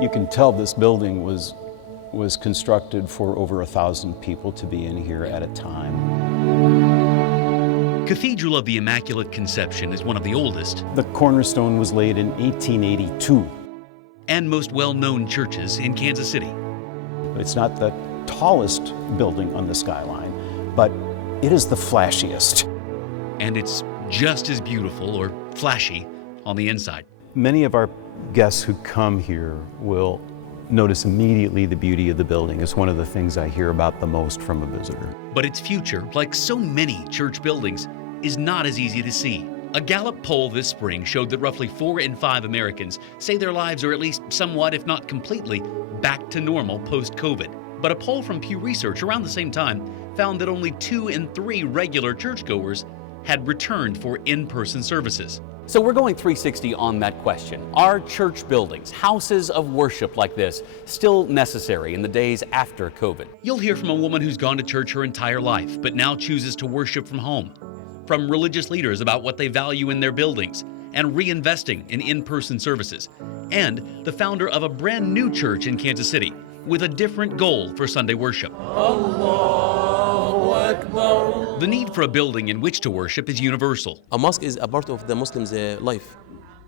You can tell this building was constructed for over 1,000 people to be in here at a time. Cathedral of the Immaculate Conception is one of the oldest. The cornerstone was laid in 1882. And most well-known churches in Kansas City. It's not the tallest building on the skyline, but it is the flashiest. And it's just as beautiful or flashy on the inside. Many of our guests who come here will notice immediately the beauty of the building. It's one of the things I hear about the most from a visitor. But its future, like so many church buildings, is not as easy to see. A Gallup poll this spring showed that roughly 4 in 5 Americans say their lives are at least somewhat, if not completely, back to normal post-COVID. But a poll from Pew Research around the same time found that only 2 in 3 regular churchgoers had returned for in-person services. So we're going 360 on that question. Are church buildings, houses of worship like this, still necessary in the days after COVID? You'll hear from a woman who's gone to church her entire life, but now chooses to worship from home. From religious leaders about what they value in their buildings and reinvesting in in-person services. And the founder of a brand new church in Kansas City with a different goal for Sunday worship. Allahu Akbar. The need for a building in which to worship is universal. A mosque is a part of the Muslims' life.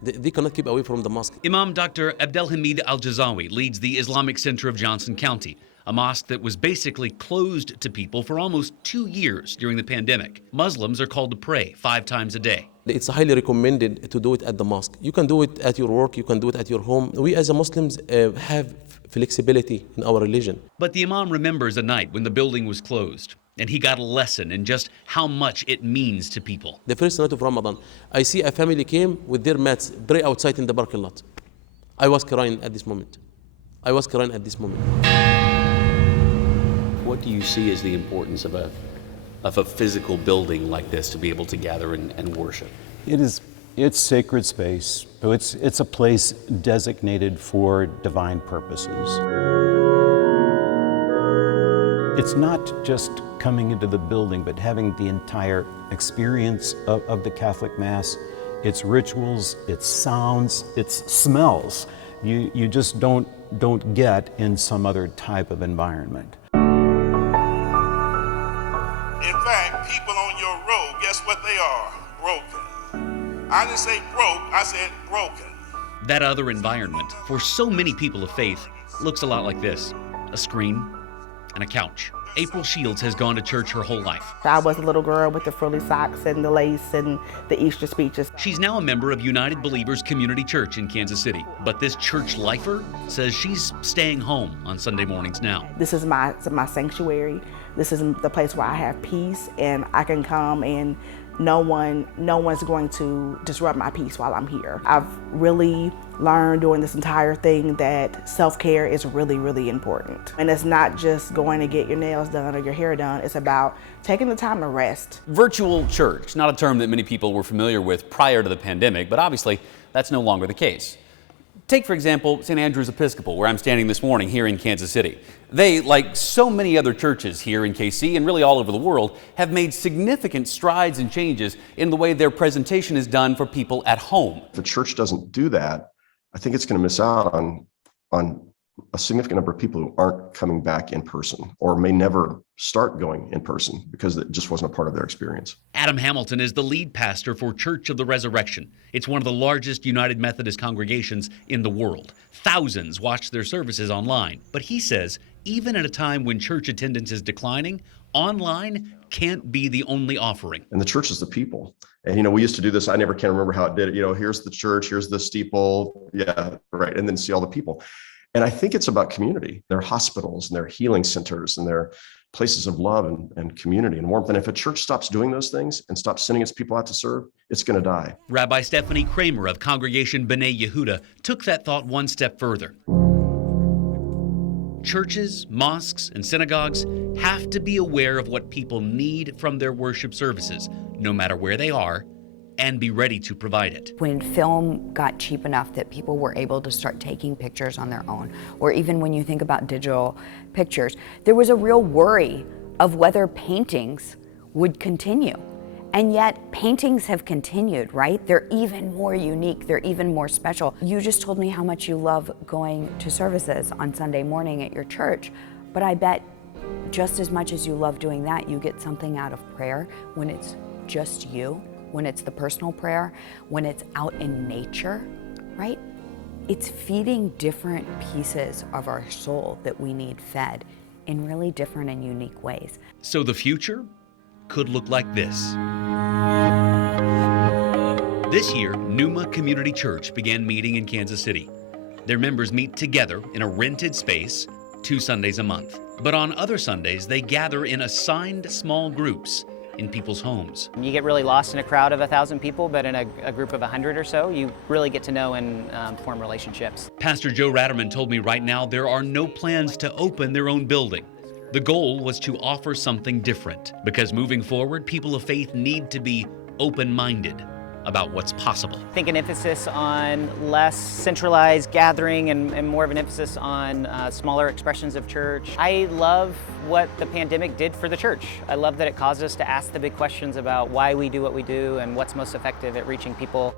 They cannot keep away from the mosque. Imam Dr. Abdelhamid Al-Jazawi leads the Islamic Center of Johnson County, a mosque that was basically closed to people for almost 2 years during the pandemic. Muslims are called to pray 5 times a day. It's highly recommended to do it at the mosque. You can do it at your work, you can do it at your home. We as Muslims have flexibility in our religion. But the Imam remembers a night when the building was closed, and he got a lesson in just how much it means to people. The first night of Ramadan, I see a family came with their mats, pray outside in the parking lot. I was crying at this moment. What do you see as the importance of a physical building like this to be able to gather and worship? It's sacred space. So it's a place designated for divine purposes. It's not just coming into the building, but having the entire experience of the Catholic Mass, its rituals, its sounds, its smells. You just don't get in some other type of environment. In fact, people on your road, guess what they are? Broken. I didn't say broke, I said broken. That other environment, for so many people of faith, looks a lot like this: a screen and a couch. April Shields has gone to church her whole life. I was a little girl with the frilly socks and the lace and the Easter speeches. She's now a member of United Believers Community Church in Kansas City. But this church lifer says she's staying home on Sunday mornings now. This is my sanctuary. This is the place where I have peace, and I can come and no one's going to disrupt my peace while I'm here. I've really learned during this entire thing that self-care is really, really important. And it's not just going to get your nails done or your hair done, it's about taking the time to rest. Virtual church, not a term that many people were familiar with prior to the pandemic, but obviously that's no longer the case. Take, for example, St. Andrew's Episcopal, where I'm standing this morning here in Kansas City. They, like so many other churches here in KC and really all over the world, have made significant strides and changes in the way their presentation is done for people at home. If a church doesn't do that, I think it's going to miss out on a significant number of people who aren't coming back in person or may never start going in person because it just wasn't a part of their experience. Adam Hamilton is the lead pastor for Church of the Resurrection. It's one of the largest United Methodist congregations in the world. Thousands watch their services online. But he says even at a time when church attendance is declining, online can't be the only offering. And the church is the people. And, we used to do this. I never can remember how it did it. Here's the church, here's the steeple. Yeah, right. And then see all the people. And I think it's about community. They're hospitals and they're healing centers and they're places of love and community and warmth. And if a church stops doing those things and stops sending its people out to serve, it's going to die. Rabbi Stephanie Kramer of Congregation B'nai Yehuda took that thought one step further. Churches, mosques, and synagogues have to be aware of what people need from their worship services, no matter where they are, and be ready to provide it. When film got cheap enough that people were able to start taking pictures on their own, or even when you think about digital pictures, there was a real worry of whether paintings would continue. And yet paintings have continued, right? They're even more unique, they're even more special. You just told me how much you love going to services on Sunday morning at your church, but I bet just as much as you love doing that, you get something out of prayer when it's just you, when it's the personal prayer, when it's out in nature, right? It's feeding different pieces of our soul that we need fed in really different and unique ways. So the future could look like this. This year, Numa Community Church began meeting in Kansas City. Their members meet together in a rented space 2 Sundays a month. But on other Sundays, they gather in assigned small groups in people's homes. You get really lost in a crowd of 1,000 people, but in a group of 100 or so, you really get to know and form relationships. Pastor Joe Ratterman told me right now there are no plans to open their own building. The goal was to offer something different, because moving forward, people of faith need to be open-minded about what's possible. I think an emphasis on less centralized gathering and more of an emphasis on smaller expressions of church. I love what the pandemic did for the church. I love that it caused us to ask the big questions about why we do what we do and what's most effective at reaching people.